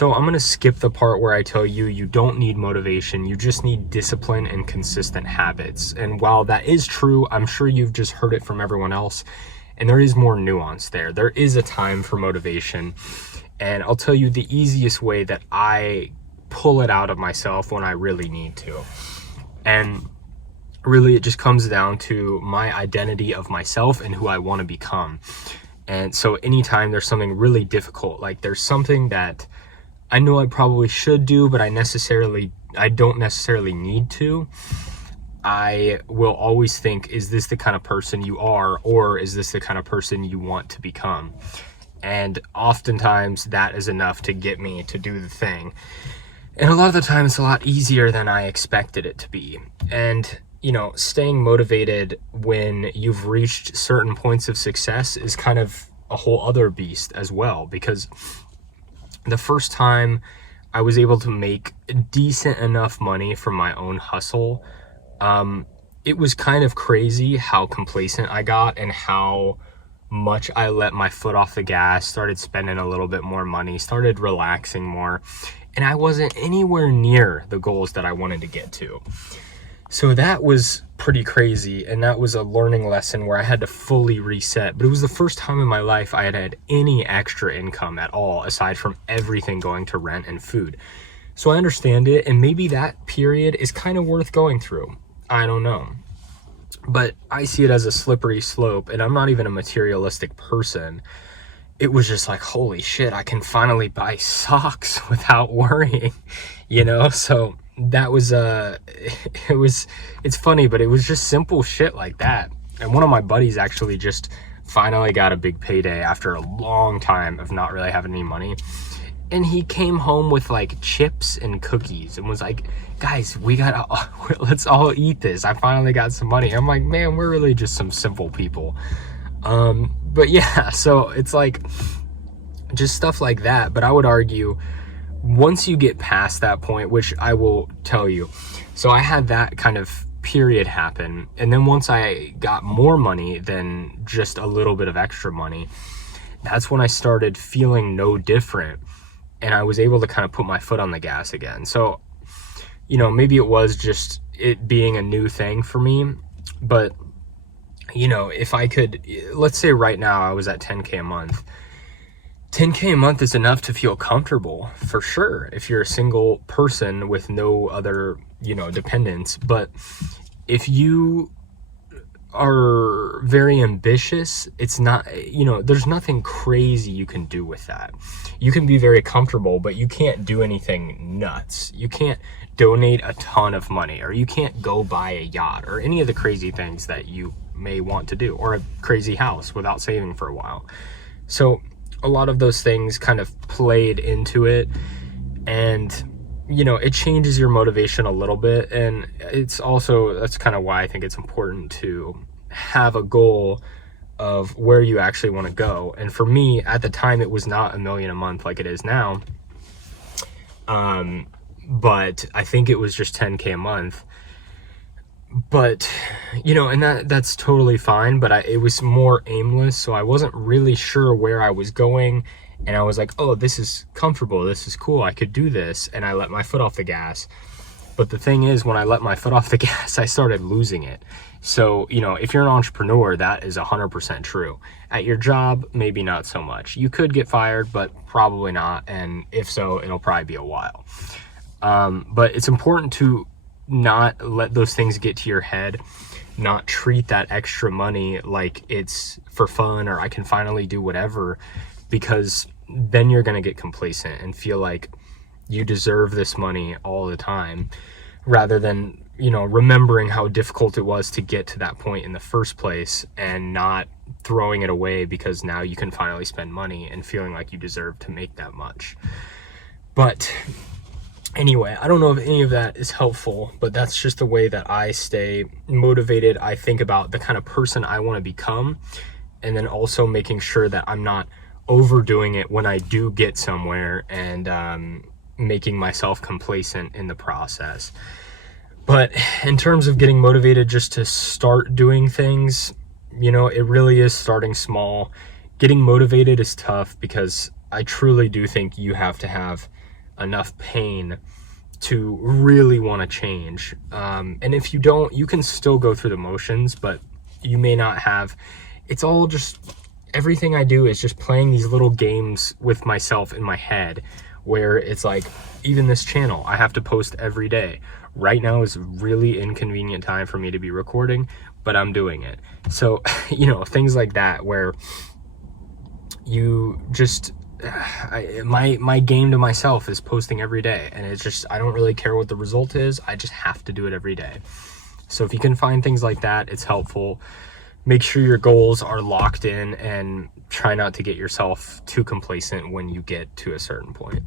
So I'm going to skip the part where I tell you you don't need motivation, you just need discipline and consistent habits. And while that is true, I'm sure you've just heard it from everyone else, and there is more nuance there. There is a time for motivation, and I'll tell you the easiest way that I pull it out of myself when I really need to. And really it just comes down to my identity of myself and who I want to become. And so anytime there's something really difficult, like there's something that I know I probably should do, but I don't necessarily need to, I will always think, is this the kind of person you are, or is this the kind of person you want to become? And oftentimes that is enough to get me to do the thing. And a lot of the time it's a lot easier than I expected it to be. And staying motivated when you've reached certain points of success is kind of a whole other beast as well, because the first time I was able to make decent enough money from my own hustle, it was kind of crazy how complacent I got and how much I let my foot off the gas, started spending a little bit more money, started relaxing more, and I wasn't anywhere near the goals that I wanted to get to. So that was pretty crazy, and that was a learning lesson where I had to fully reset. But it was the first time in my life I had had any extra income at all, aside from everything going to rent and food. So I understand it, and maybe that period is kind of worth going through. I don't know. But I see it as a slippery slope, and I'm not even a materialistic person. It was just like, holy shit, I can finally buy socks without worrying, So that was it's funny, but it was just simple shit like that. And one of my buddies actually just finally got a big payday after a long time of not really having any money, and he came home with like chips and cookies and was like, guys, let's all eat this, I finally got some money. I'm like, man, we're really just some simple people. But yeah, so it's like just stuff like that. But I would argue once you get past that point, which I will tell you, so I had that kind of period happen, and then once I got more money than just a little bit of extra money, that's when I started feeling no different, and I was able to kind of put my foot on the gas again. So maybe it was just it being a new thing for me, but if I could, let's say right now I was at 10K a month. 10K a month is enough to feel comfortable, for sure, if you're a single person with no other, dependents. But if you are very ambitious, it's not, there's nothing crazy you can do with that. You can be very comfortable, but you can't do anything nuts. You can't donate a ton of money, or you can't go buy a yacht, or any of the crazy things that you may want to do, or a crazy house without saving for a while. So a lot of those things kind of played into it, and it changes your motivation a little bit. And it's also, that's kind of why I think it's important to have a goal of where you actually want to go. And for me at the time, it was not $1 million a month like it is now, but I think it was just 10K a month. But and that's totally fine, but it was more aimless, so I wasn't really sure where I was going. And I was like, oh, this is comfortable, this is cool, I could do this, and I let my foot off the gas. But the thing is, when I let my foot off the gas, I started losing it. So if you're an entrepreneur, that is 100% true. At your job, maybe not so much. You could get fired, but probably not, and if so, it'll probably be a while. But it's important to not let those things get to your head, not treat that extra money like it's for fun or I can finally do whatever, because then you're going to get complacent and feel like you deserve this money all the time, rather than remembering how difficult it was to get to that point in the first place, and not throwing it away because now you can finally spend money and feeling like you deserve to make that much. But anyway, I don't know if any of that is helpful, but that's just the way that I stay motivated. I think about the kind of person I want to become, and then also making sure that I'm not overdoing it when I do get somewhere, and making myself complacent in the process. But in terms of getting motivated just to start doing things, it really is starting small. Getting motivated is tough because I truly do think you have to have enough pain to really want to change. And if you don't, you can still go through the motions, but you may not have. It's all just, everything I do is just playing these little games with myself in my head, where it's like, even this channel, I have to post every day. Right now is a really inconvenient time for me to be recording, but I'm doing it. So, you know, things like that, where you just, my game to myself is posting every day, and it's just, I don't really care what the result is. I just have to do it every day. So if you can find things like that, it's helpful. Make sure your goals are locked in, and try not to get yourself too complacent when you get to a certain point.